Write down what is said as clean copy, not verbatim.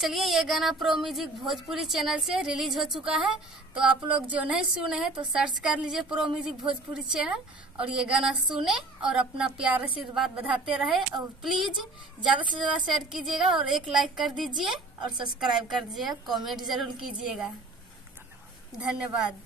चलिए, ये गाना प्रो म्यूजिक भोजपुरी चैनल से रिलीज हो चुका है, तो आप लोग जो नहीं सुने हैं तो सर्च कर लीजिए प्रो म्यूजिक भोजपुरी चैनल और ये गाना सुने और अपना प्यार आशीर्वाद बढ़ाते रहे। और प्लीज ज्यादा से ज्यादा शेयर कीजिएगा और एक लाइक कर दीजिए और सब्सक्राइब कर दीजिएगा, कमेंट जरूर कीजिएगा। धन्यवाद।